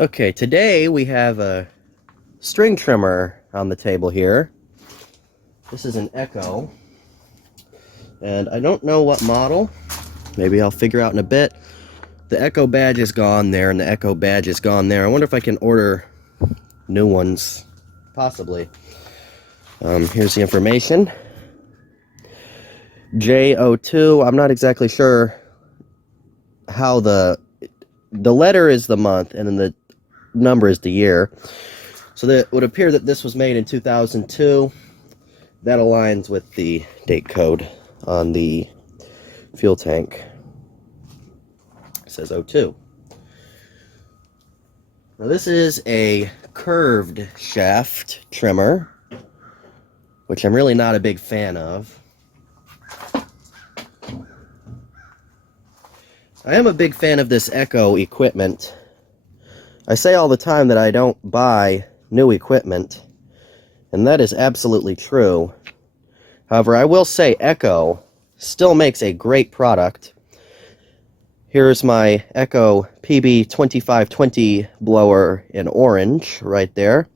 Okay, today we have a string trimmer on the table here. This is an Echo, and I don't know what model. Maybe I'll figure out in a bit. The Echo badge is gone there, and the Echo badge is gone there. I wonder if I can order new ones, possibly. Here's the information. J02, I'm not exactly sure how the letter is the month, and then the number is the year. So that it would appear that this was made in 2002. That aligns with the date code on the fuel tank. It says 02. Now this is a curved shaft trimmer, which I'm really not a big fan of. I am a big fan of this Echo equipment. I say all the time that I don't buy new equipment, and that is absolutely true. However, I will say Echo still makes a great product. Here's my Echo PB2520 blower in orange right there.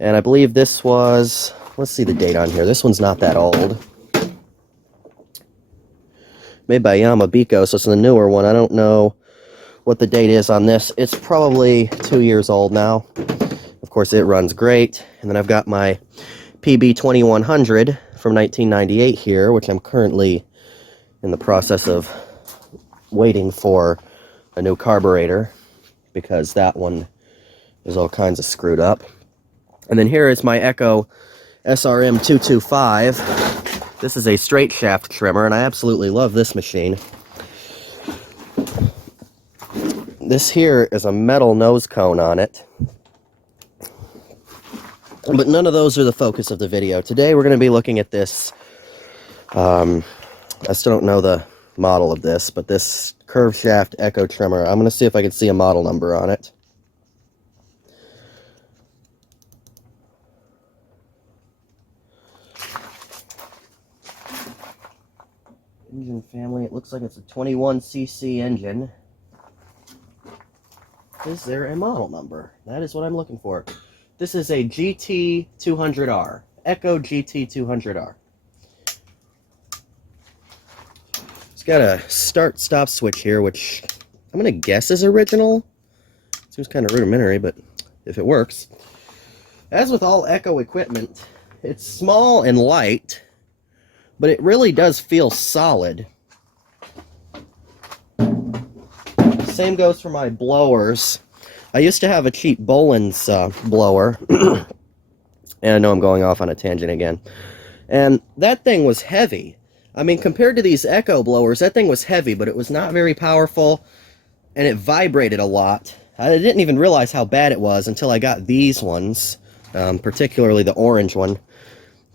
And I believe this was, let's see the date on here. This one's not that old. Made by Yamabico, so it's the newer one. I don't know what the date is on this. It's probably 2 years old now. Of course, it runs great. And then I've got my PB2100 from 1998 here, which I'm currently in the process of waiting for a new carburetor, because that one is all kinds of screwed up. And then here is my Echo SRM225. This is a straight shaft trimmer, and I absolutely love this machine. This here is a metal nose cone on it. But none of those are the focus of the video. Today we're going to be looking at this, I still don't know the model of this, but this curved shaft Echo trimmer. I'm going to see if I can see a model number on it. Engine family, it looks like it's a 21cc engine. Is there a model number? That is what I'm looking for. This is a GT200R. Echo GT200R. It's got a start-stop switch here, which I'm going to guess is original. Seems kind of rudimentary, but if it works. As with all Echo equipment, it's small and light, but it really does feel solid. Same goes for my blowers. I used to have a cheap Boland's blower, and I know I'm going off on a tangent again. And that thing was heavy. I mean, compared to these Echo blowers, that thing was heavy, but it was not very powerful, and it vibrated a lot. I didn't even realize how bad it was until I got these ones, particularly the orange one.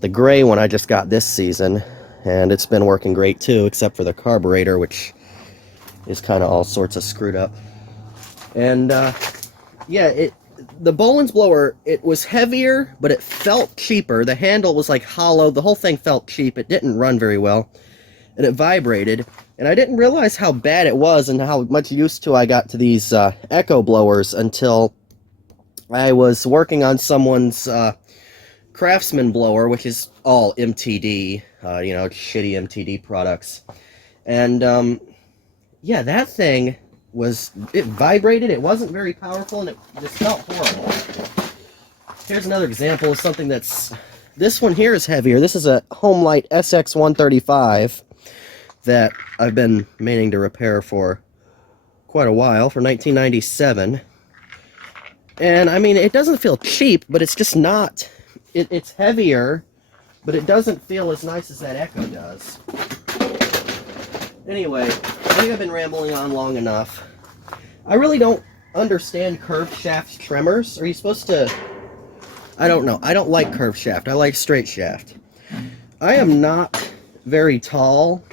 The gray one I just got this season, and it's been working great too, except for the carburetor, which is kind of all sorts of screwed up. And yeah, the Boland's blower, it was heavier, but it felt cheaper. The handle was like hollow. The whole thing felt cheap. It didn't run very well, and it vibrated. And I didn't realize how bad it was and how much used to I got to these Echo blowers until I was working on someone's Craftsman blower, which is all MTD, you know, shitty MTD products. And yeah, that thing it vibrated, it wasn't very powerful, and it just felt horrible. Here's another example of something this one here is heavier. This is a Homelight SX135 that I've been meaning to repair for quite a while, for 1997. And I mean, it doesn't feel cheap, but it's just not, it's heavier, but it doesn't feel as nice as that Echo does. Anyway, I think I've been rambling on long enough. I really don't understand curved shaft trimmers. Are you supposed to... I don't know. I don't like curved shaft. I like straight shaft. I am not very tall,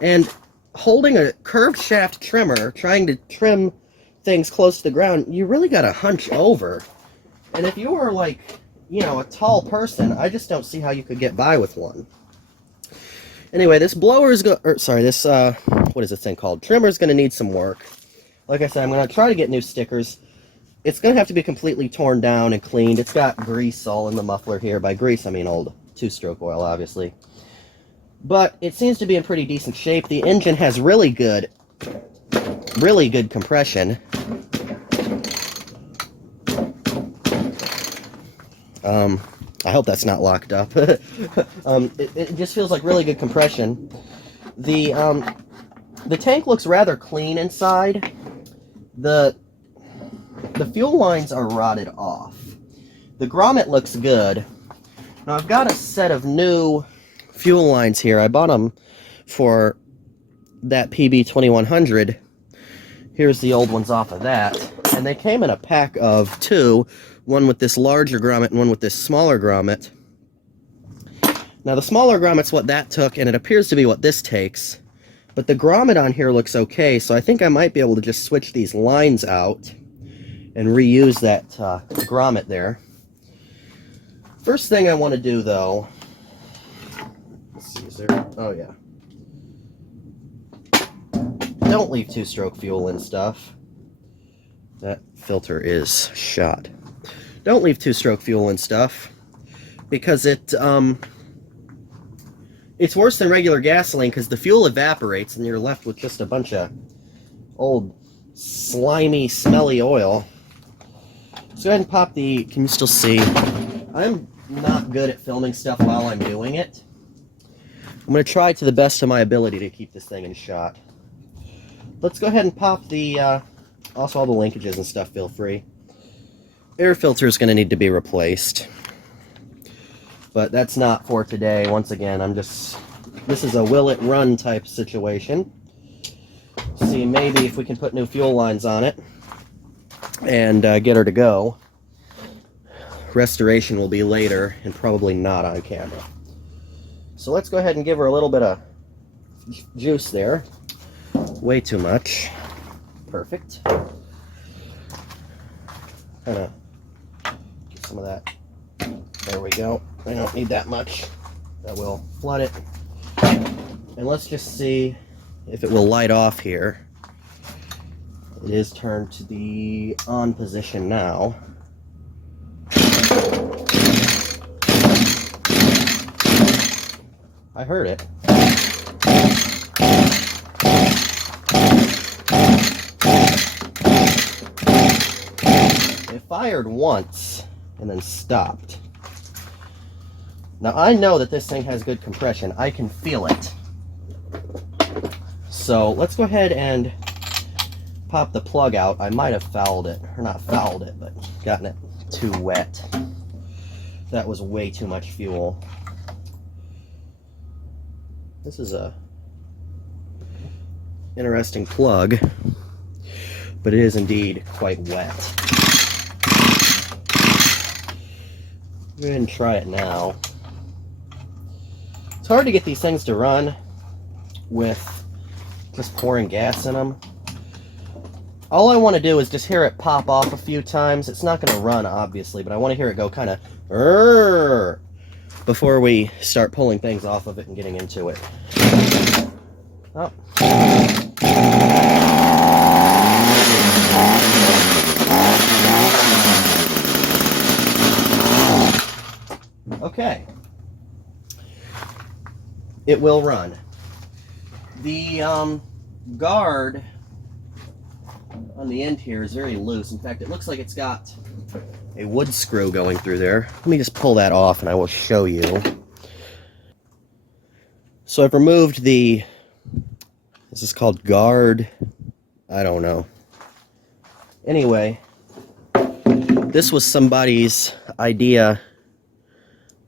and holding a curved shaft trimmer, trying to trim things close to the ground, you really gotta hunch over. And if you were like, you know, a tall person, I just don't see how you could get by with one. Anyway, this blower is what is this thing called? Trimmer is going to need some work. Like I said, I'm going to try to get new stickers. it's going to have to be completely torn down and cleaned. It's got grease all in the muffler here. By grease, I mean old two-stroke oil, obviously. But it seems to be in pretty decent shape. The engine has really good compression. I hope that's not locked up. It just feels like really good compression. The tank looks rather clean inside. The fuel lines are rotted off. The grommet looks good. Now I've got a set of new fuel lines here. I bought them for that PB2100. Here's the old ones off of that. And they came in a pack of two. One with this larger grommet and one with this smaller grommet. Now the smaller grommet's what that took, and it appears to be what this takes. But the grommet on here looks okay, so I think I might be able to just switch these lines out and reuse that grommet there. First thing I want to do, though... Let's see, is there... Oh, yeah. Don't leave two-stroke fuel in stuff. That filter is shot. Don't leave two-stroke fuel in stuff, because it's worse than regular gasoline, because the fuel evaporates and you're left with just a bunch of old slimy, smelly oil. Let's go ahead and pop the... Can you still see? I'm not good at filming stuff while I'm doing it. I'm going to try to the best of my ability to keep this thing in shot. Let's go ahead and pop the... also, all the linkages and stuff feel free. Air filter is going to need to be replaced. But that's not for today. Once again, this is a will it run type situation. See, maybe if we can put new fuel lines on it and get her to go. Restoration will be later and probably not on camera. So let's go ahead and give her a little bit of juice there. Way too much. Perfect. Kind of get some of that. There we go. I don't need that much. That will flood it. And let's just see if it will light off here. It is turned to the on position now. I heard it. It fired once and then stopped. Now I know that this thing has good compression. I can feel it. So let's go ahead and pop the plug out. I might have fouled it, or not fouled it, but gotten it too wet. That was way too much fuel. This is a interesting plug, but it is indeed quite wet. Go ahead and try it now. It's hard to get these things to run with just pouring gas in them. All I want to do is just hear it pop off a few times. It's not going to run, obviously, but I want to hear it go kind of before we start pulling things off of it and getting into it. Oh. Okay. It will run. The guard on the end here is very loose. In fact, it looks like it's got a wood screw going through there. Let me just pull that off and I will show you. So I've removed this is called guard, I don't know. Anyway, this was somebody's idea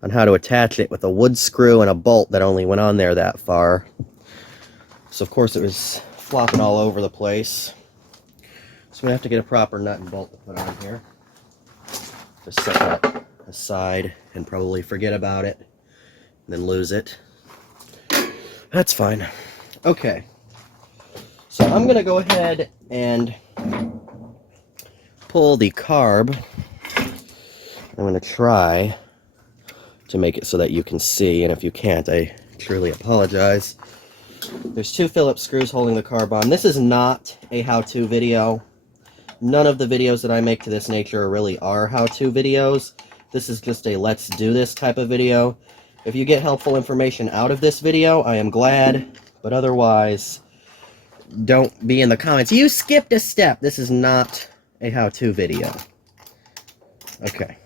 on how to attach it with a wood screw and a bolt that only went on there that far. So of course it was flopping all over the place. So I'm going to have to get a proper nut and bolt to put on here. Just set that aside and probably forget about it and then lose it. That's fine. Okay. So I'm going to go ahead and pull the carb. I'm going to try to make it so that you can see, and if you can't, I truly apologize. There's two Phillips screws holding the carb on. This is not a how-to video. none of the videos that I make to this nature really are how-to videos. This is just a let's do this type of video. If you get helpful information out of this video, I am glad, but otherwise, don't be in the comments. You skipped a step. This is not a how-to video. Okay.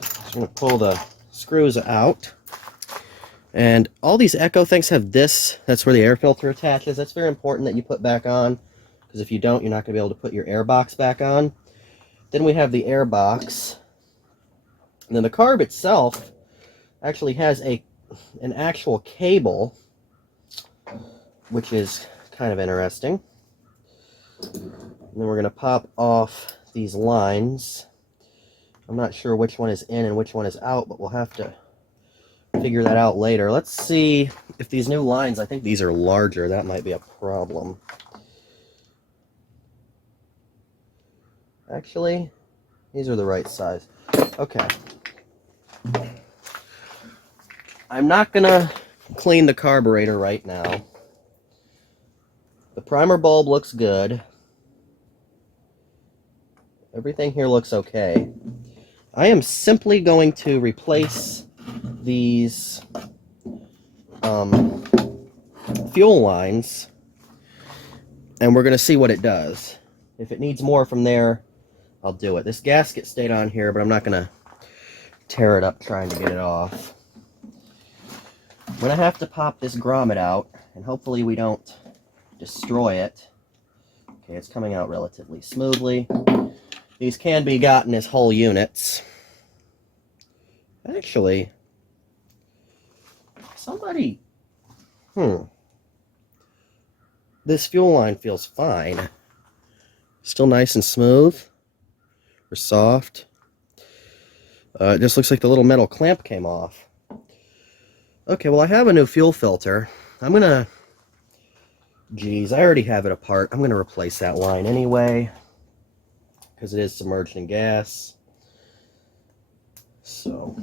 Just going to pull the screws out. And all these Echo things have this. That's where the air filter attaches. That's very important that you put back on, because if you don't, you're not going to be able to put your air box back on. Then we have the air box. And then the carb itself actually has an actual cable, which is kind of interesting. And then we're going to pop off these lines. I'm not sure which one is in and which one is out, but we'll have to figure that out later. Let's see if these new lines, I think these are larger. That might be a problem. Actually, these are the right size. Okay. I'm not going to clean the carburetor right now. The primer bulb looks good. Everything here looks okay. I am simply going to replace these fuel lines, and we're going to see what it does. If it needs more from there, I'll do it. This gasket stayed on here, but I'm not going to tear it up trying to get it off. I'm going to have to pop this grommet out, and hopefully we don't destroy it. Okay, it's coming out relatively smoothly. These can be gotten as whole units. Actually, somebody... This fuel line feels fine. Still nice and smooth. Or soft. It just looks like the little metal clamp came off. Okay, well I have a new fuel filter. I'm gonna... Geez, I already have it apart. I'm gonna replace that line anyway, because it is submerged in gas. So...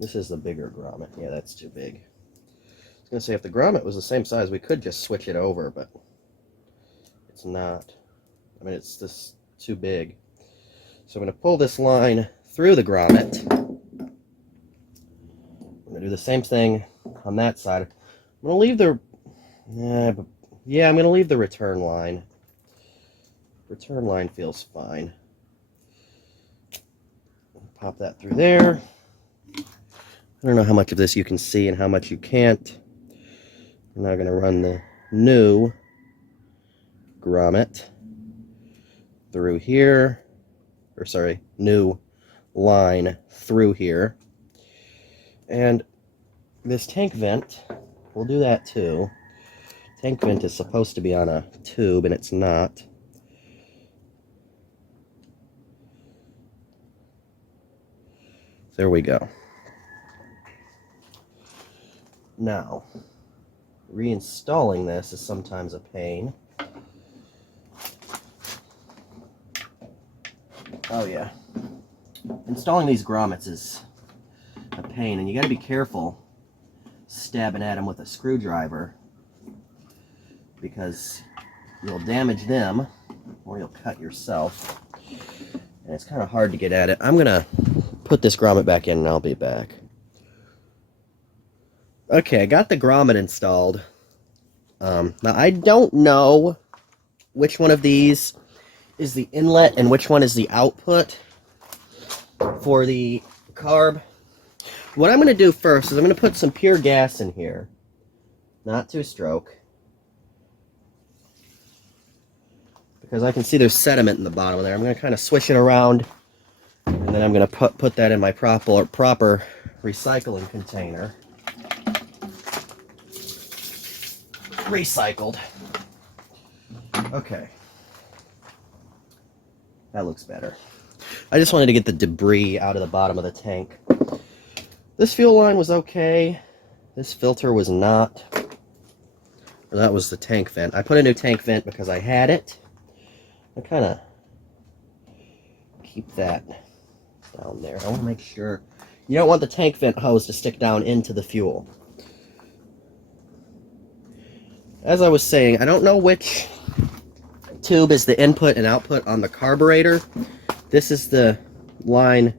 This is the bigger grommet. Yeah, that's too big. I was going to say, if the grommet was the same size, we could just switch it over, but it's not. I mean, it's just too big. So I'm going to pull this line through the grommet. I'm going to do the same thing on that side. I'm going to leave the... Yeah, I'm going to leave the return line. Return line feels fine. Pop that through there. I don't know how much of this you can see and how much you can't. I'm now going to run the new grommet through here. Or sorry, new line through here. And this tank vent, we'll do that too. Tank vent is supposed to be on a tube and it's not. There we go. Now, reinstalling this is sometimes a pain. Oh yeah. Installing these grommets is a pain, and you gotta be careful stabbing at them with a screwdriver, because you'll damage them or you'll cut yourself, and it's kind of hard to get at it. I'm gonna put this grommet back in and I'll be back. Okay, I got the grommet installed. Now, I don't know which one of these is the inlet and which one is the output for the carb. What I'm going to do first is I'm going to put some pure gas in here. Not two-stroke. Because I can see there's sediment in the bottom of there. I'm going to kind of swish it around, and then I'm going to put that in my proper recycling container. Recycled. Okay. That looks better. I just wanted to get the debris out of the bottom of the tank. This fuel line was okay. This filter was not. Or that was the tank vent. I put a new tank vent because I had it. I kind of keep that down there. I want to make sure. You don't want the tank vent hose to stick down into the fuel. As I was saying, I don't know which tube is the input and output on the carburetor. This is the line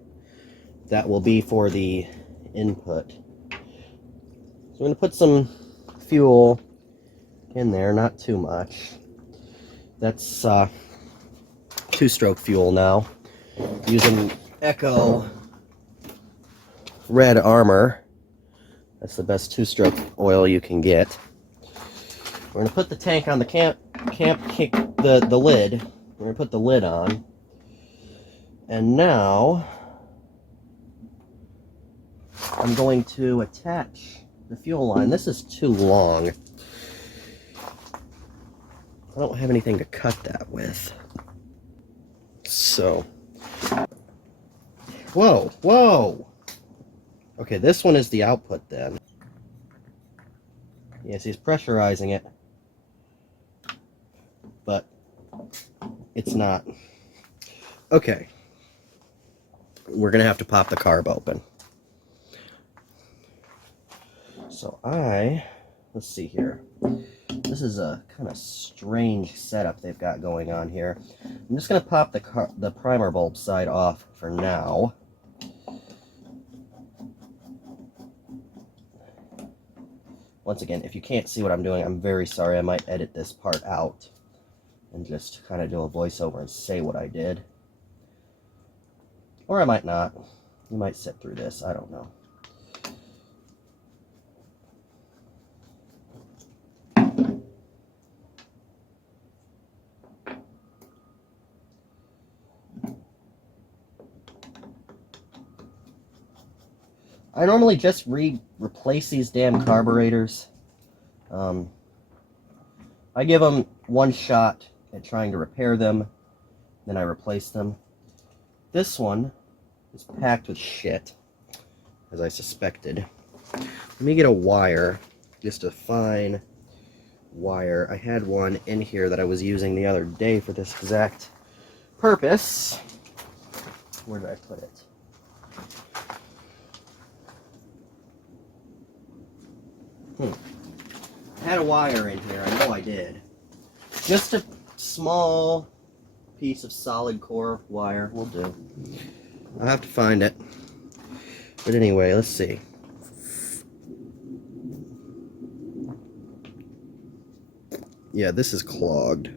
that will be for the input. So I'm going to put some fuel in there, not too much. That's two-stroke fuel now, using Echo Red Armor. That's the best two-stroke oil you can get. We're going to put the tank on the the lid. We're going to put the lid on. And now I'm going to attach the fuel line. This is too long. I don't have anything to cut that with. So, whoa, whoa. Okay, this one is the output then. Yes, he's pressurizing it, but it's not. Okay, we're gonna have to pop the carb open. So let's see here. This is a kind of strange setup they've got going on here. I'm just going to pop the primer bulb side off for now. Once again, if you can't see what I'm doing, I'm very sorry. I might edit this part out and just kind of do a voiceover and say what I did. Or I might not. You might sit through this. I don't know. I normally just replace these damn carburetors. I give them one shot at trying to repair them, then I replace them. This one is packed with shit, as I suspected. Let me get a wire, just a fine wire. I had one in here that I was using the other day for this exact purpose. Where did I put it? I had a wire in here, I know I did. Just a small piece of solid core wire will do. I'll have to find it. But anyway, let's see. Yeah, this is clogged.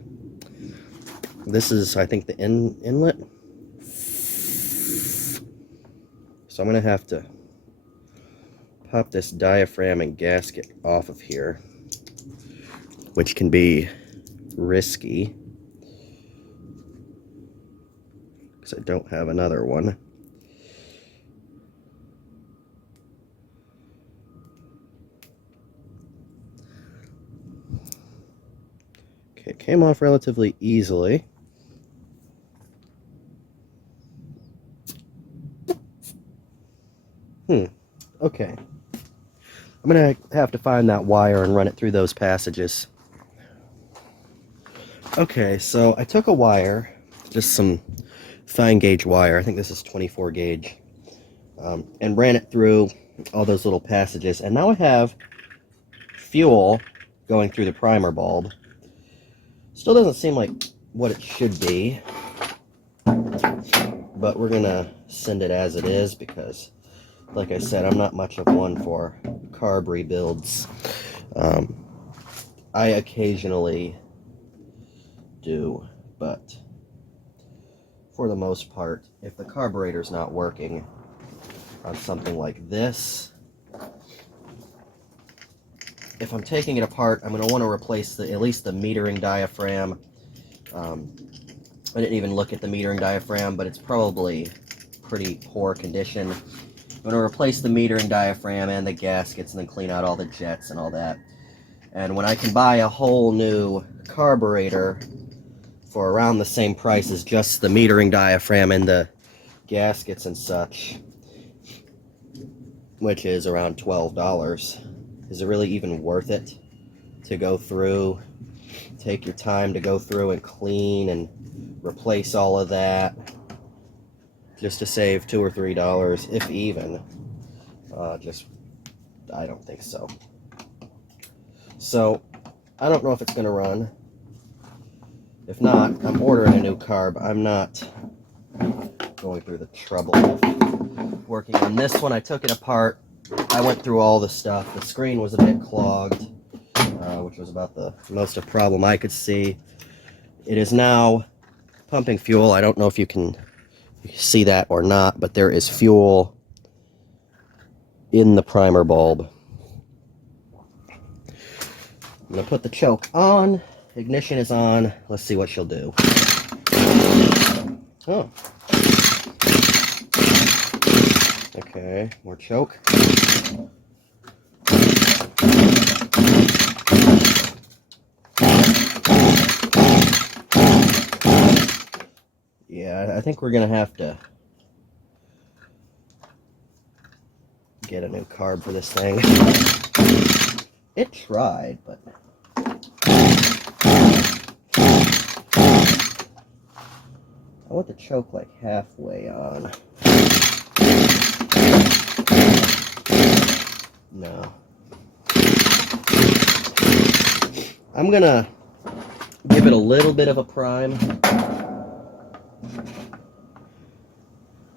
This is, I think, the inlet. So I'm going to have to pop this diaphragm and gasket off of here, which can be risky because I don't have another one. Okay, it came off relatively easily. Okay. I'm going to have to find that wire and run it through those passages. Okay, so I took a wire, just some fine gauge wire, I think this is 24 gauge, and ran it through all those little passages. And now I have fuel going through the primer bulb. Still doesn't seem like what it should be, but we're going to send it as it is because, like I said, I'm not much of one for carb rebuilds. I occasionally do, but for the most part, if the carburetor's not working on something like this, if I'm taking it apart, I'm going to want to replace at least the metering diaphragm. I didn't even look at the metering diaphragm, but it's probably pretty poor condition. I'm going to replace the metering diaphragm and the gaskets and then clean out all the jets and all that. And when I can buy a whole new carburetor for around the same price as just the metering diaphragm and the gaskets and such, which is around $12, is it really even worth it to go through, take your time to go through and clean and replace all of that? just to save $2 or $3, if even. I don't think so. So, I don't know if it's going to run. If not, I'm ordering a new carb. I'm not going through the trouble of working on this one. I took it apart. I went through all the stuff. The screen was a bit clogged, which was about the most of a problem I could see. It is now pumping fuel. I don't know if you can see that or not, but there is fuel in the primer bulb. I'm going to put the choke on. Ignition is on. Let's see what she'll do. Oh. Okay, more choke. Yeah, I think we're going to have to get a new carb for this thing. It tried, but I want the choke like halfway on. No. I'm gonna give it a little bit of a prime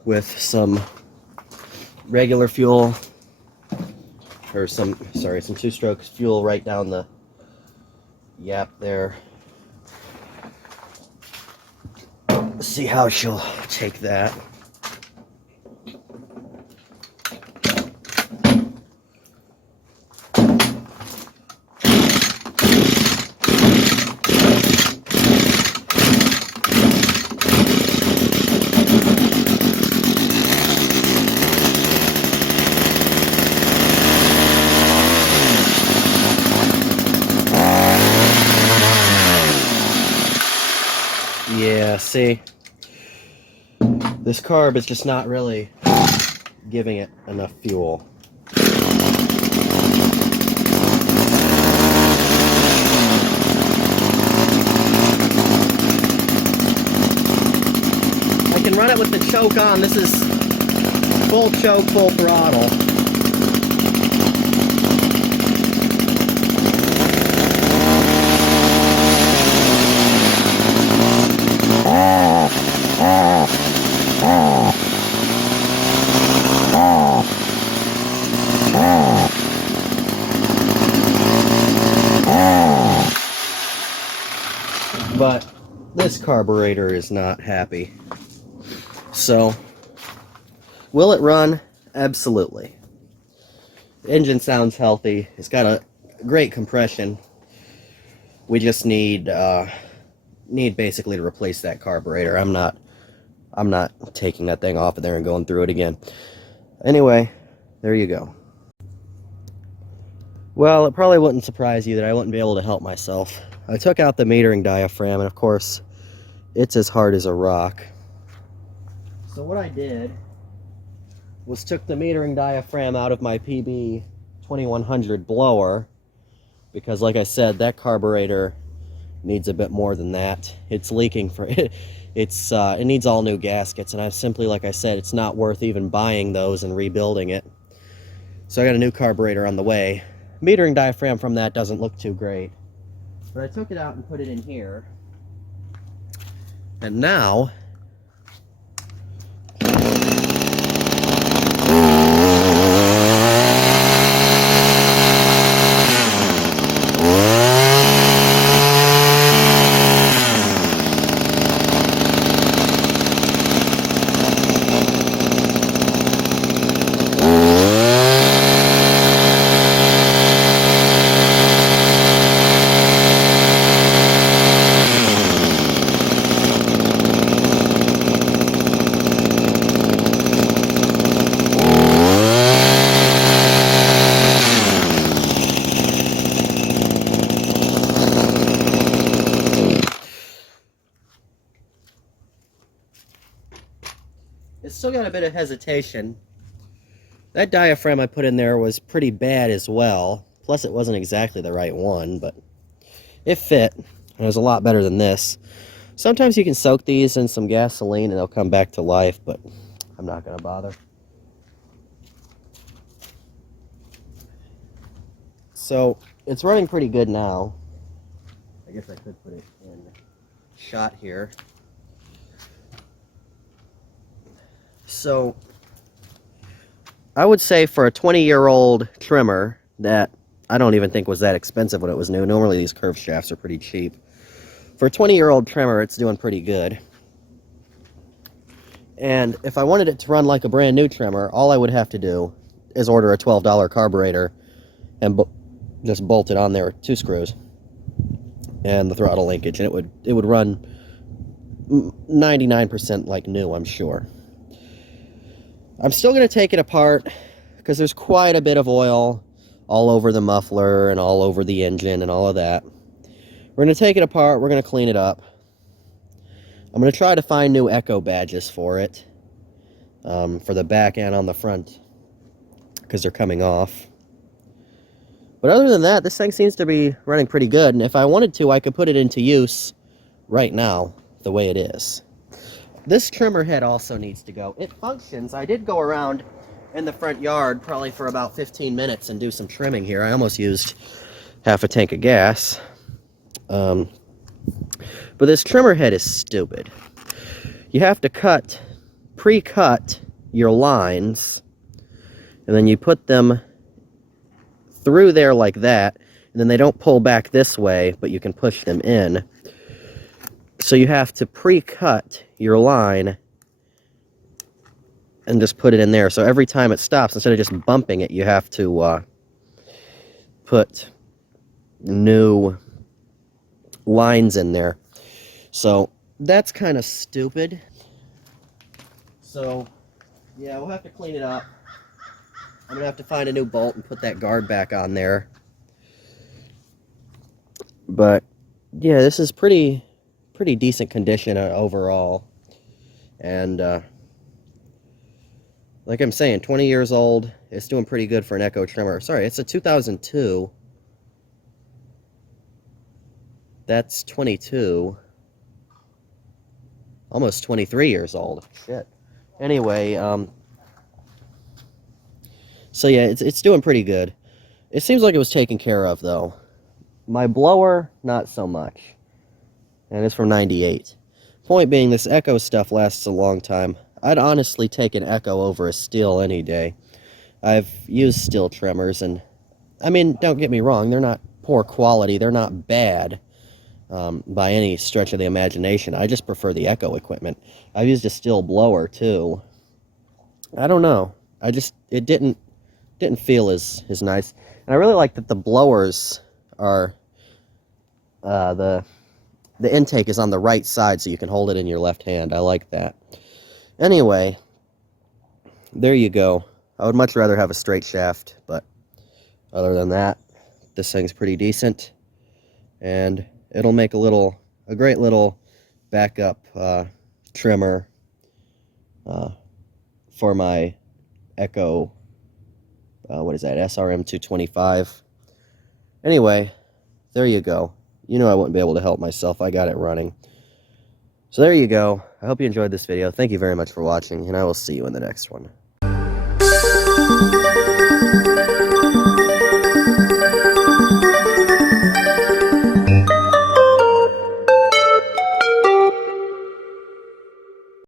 with some regular fuel, or some two-stroke fuel right down the yap there. See how she'll take that. Yeah, see, this carb is just not really giving it enough fuel. I can run it with the choke on. This is full choke, full throttle. But this carburetor is not happy. So, will it run? Absolutely. The engine sounds healthy. It's got a great compression. We just need basically to replace that carburetor. I'm not taking that thing off of there and going through it again. Anyway, there you go. Well, it probably wouldn't surprise you that I wouldn't be able to help myself. I took out the metering diaphragm, and of course, it's as hard as a rock. So what I did was took the metering diaphragm out of my PB 2100 blower, because like I said, that carburetor needs a bit more than that. It's leaking for it. It needs all new gaskets, and I've simply, like I said, it's not worth even buying those and rebuilding it. So I got a new carburetor on the way. Metering diaphragm from that doesn't look too great. But I took it out and put it in here. And now it's still got a bit of hesitation. That diaphragm I put in there was pretty bad as well. Plus it wasn't exactly the right one, but it fit. And it was a lot better than this. Sometimes you can soak these in some gasoline and they'll come back to life, but I'm not going to bother. So, it's running pretty good now. I guess I could put it in shot here. So, I would say for a 20-year-old trimmer that I don't even think was that expensive when it was new. Normally these curved shafts are pretty cheap. For a 20-year-old trimmer, it's doing pretty good. And if I wanted it to run like a brand new trimmer, all I would have to do is order a $12 carburetor and just bolt it on there with 2 screws and the throttle linkage, and it would run 99% like new, I'm sure. I'm still going to take it apart because there's quite a bit of oil all over the muffler and all over the engine and all of that. We're going to take it apart, we're going to clean it up. I'm going to try to find new echo badges for it, for the back and on the front, because they're coming off. But other than that, this thing seems to be running pretty good, and if I wanted to, I could put it into use right now, the way it is. This trimmer head also needs to go. It functions. I did go around in the front yard probably for about 15 minutes and do some trimming here. I almost used half a tank of gas. But this trimmer head is stupid. You have to pre-cut your lines, and then you put them through there like that, and then they don't pull back this way, but you can push them in. So you have to pre-cut your line and just put it in there. So every time it stops, instead of just bumping it, you have to put new lines in there. So that's kind of stupid. So yeah, we'll have to clean it up. I'm gonna have to find a new bolt and put that guard back on there. But yeah, this is pretty decent condition overall. And like I'm saying, 20 years old. It's doing pretty good for an Echo trimmer. Sorry, it's a 2002. That's 22. Almost 23 years old. Shit. Anyway, so yeah, it's doing pretty good. It seems like it was taken care of, though. My blower, not so much. And it's from 98. Point being, this Echo stuff lasts a long time. I'd honestly take an Echo over a Stihl any day. I've used Stihl trimmers, and I mean, don't get me wrong, they're not poor quality, they're not bad by any stretch of the imagination. I just prefer the Echo equipment. I've used a Stihl blower too. I don't know. It didn't feel as nice. And I really like that the blowers are the intake is on the right side, so you can hold it in your left hand. I like that. Anyway, there you go. I would much rather have a straight shaft, but other than that, this thing's pretty decent, and it'll make a great little backup trimmer for my Echo, what is that, SRM 225. Anyway, there you go. You know I wouldn't be able to help myself. I got it running. So there you go. I hope you enjoyed this video. Thank you very much for watching, and I will see you in the next one.